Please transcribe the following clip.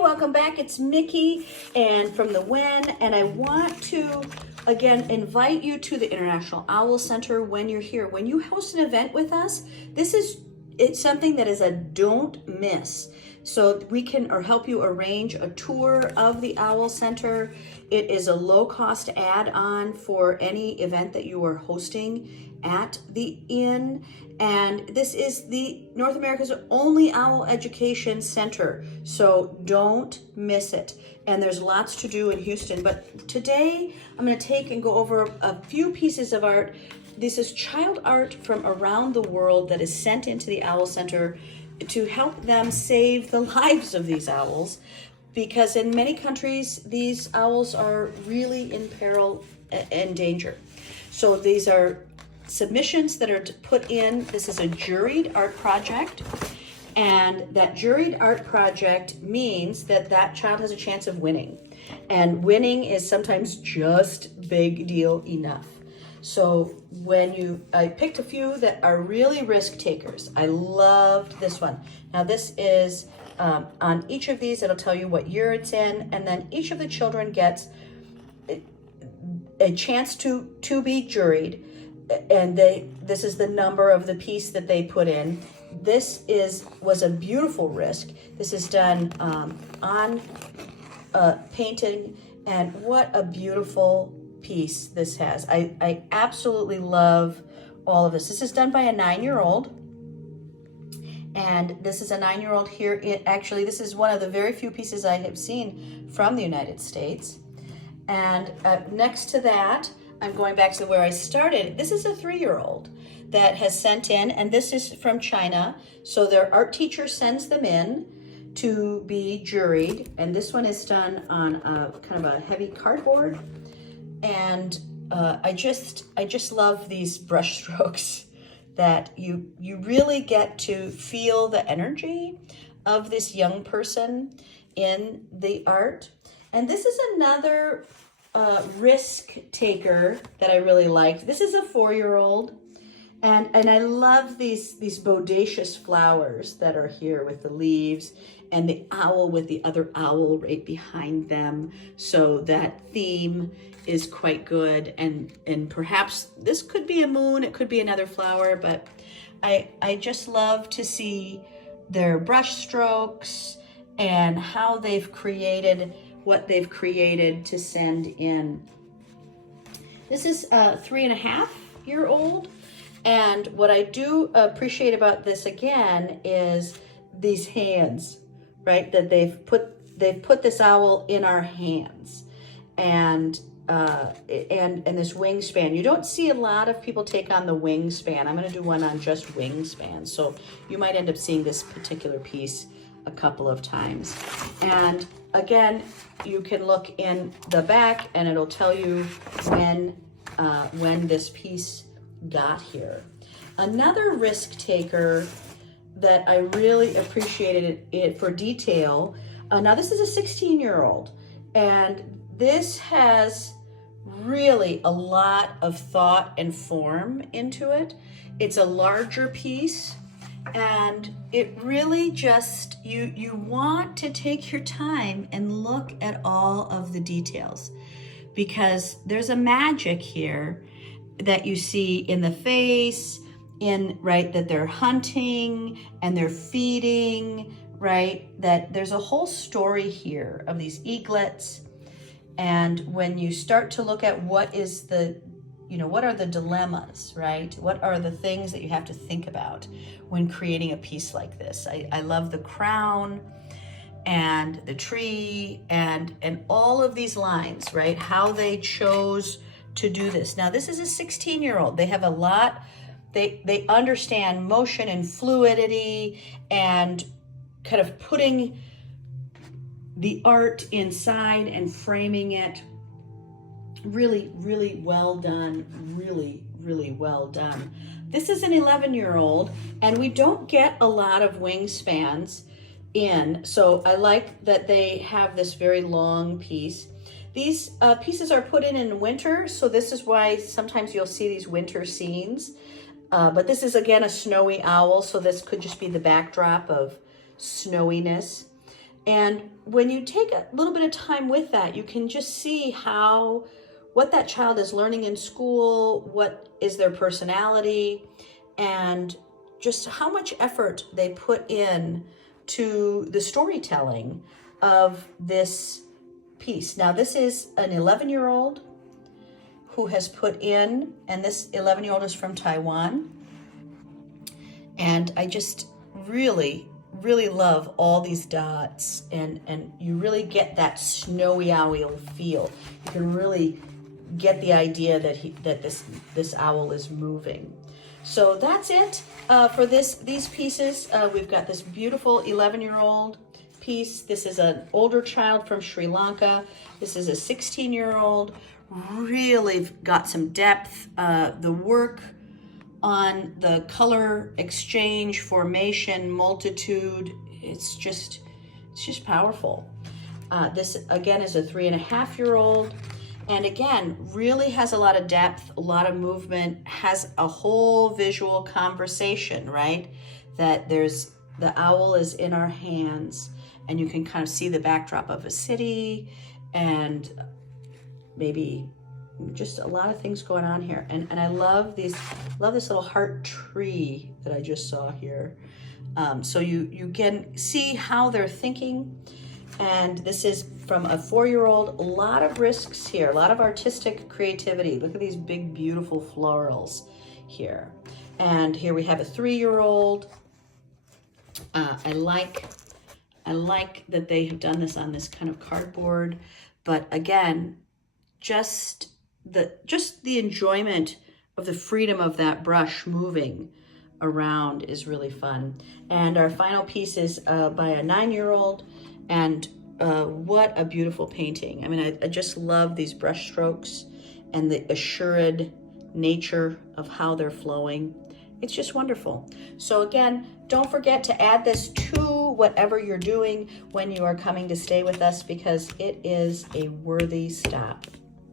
welcome back. It's Mickey and from the Wen, and I want to again invite you to the International Owl Center when you're here. When you host an event with us, it's something that is a don't miss. So we can help you arrange a tour of the Owl Center. It is a low-cost add-on for any event that you are hosting at the Inn. And this is the North America's only owl education center. So don't miss it. And there's lots to do in Houston. But today I'm going to take and go over a few pieces of art. This is child art from around the world that is sent into the Owl Center to help them save the lives of these owls, because in many countries these owls are really in peril and danger. So these are submissions that are put in. This is a juried art project, and that juried art project means that that child has a chance of winning, and winning is sometimes just big deal enough. So I picked a few that are really risk takers. I loved this one. Now this is, on each of these, it'll tell you what year it's in, and then each of the children gets a chance to be juried, and this is the number of the piece that they put in. This was a beautiful risk. This is done on painting, and what a beautiful piece this has. I absolutely love all of this. This is done by a 9-year-old, and this is a 9-year-old here. Actually, this is one of the very few pieces I have seen from the United States. And next to that, I'm going back to where I started. This is a 3-year-old that has sent in, and this is from China. So their art teacher sends them in to be juried, and this one is done on a kind of a heavy cardboard. And I just love these brush strokes that you really get to feel the energy of this young person in the art. And this is another risk taker that I really liked. This is a 4-year-old, and I love these bodacious flowers that are here with the leaves, and the owl with the other owl right behind them. So that theme is quite good, and perhaps this could be a moon, it could be another flower, but I just love to see their brush strokes and how they've created what they've created to send in. This is a 3.5-year-old, and what I do appreciate about this again is these hands, right? That they've put this owl in our hands, and this wingspan. You don't see a lot of people take on the wingspan. I'm going to do one on just wingspan, so you might end up seeing this particular piece a couple of times. And again, you can look in the back, and it'll tell you when this piece got here. Another risk taker that I really appreciated it for detail. Now this is a 16-year-old, and this has really a lot of thought and form into it. It's a larger piece, and it really just, you want to take your time and look at all of the details, because there's a magic here that you see in the face, right, that they're hunting and they're feeding, right, that there's a whole story here of these eaglets. And when you start to look at what are the dilemmas, right? What are the things that you have to think about when creating a piece like this? I love the crown and the tree and all of these lines, right? How they chose to do this. Now this is a 16-year-old. They have a lot, they understand motion and fluidity and kind of putting the art inside and framing it. Really, really well done. Really, really well done. This is an 11-year-old, and we don't get a lot of wingspans in, so I like that they have this very long piece. These pieces are put in winter, so this is why sometimes you'll see these winter scenes. But this is, again, a snowy owl, so this could just be the backdrop of snowiness. And when you take a little bit of time with that, you can just see what that child is learning in school, what is their personality, and just how much effort they put in to the storytelling of this piece. Now, this is an 11-year-old who has put in, and this 11-year-old is from Taiwan. And I just really love all these dots, and you really get that snowy owl feel. You can really get the idea that this owl is moving. So that's it for these pieces. We've got this beautiful 11-year-old piece. This is an older child from Sri Lanka. This is a 16-year-old. Really got some depth. The work on the color exchange, formation, multitude, it's just powerful. This again is a 3.5-year-old, and again really has a lot of depth, a lot of movement, has a whole visual conversation, right? That there's the owl is in our hands, and you can kind of see the backdrop of a city, and maybe just a lot of things going on here. And I love this little heart tree that I just saw here. So you can see how they're thinking. And this is from a 4-year-old. A lot of risks here, a lot of artistic creativity. Look at these big, beautiful florals here. And here we have a 3-year-old. I like that they have done this on this kind of cardboard, but again, just the enjoyment of the freedom of that brush moving around is really fun. And our final piece is by a 9-year-old, and what a beautiful painting. I mean, I just love these brush strokes and the assured nature of how they're flowing. It's just wonderful. So again, don't forget to add this to whatever you're doing when you are coming to stay with us, because it is a worthy stop.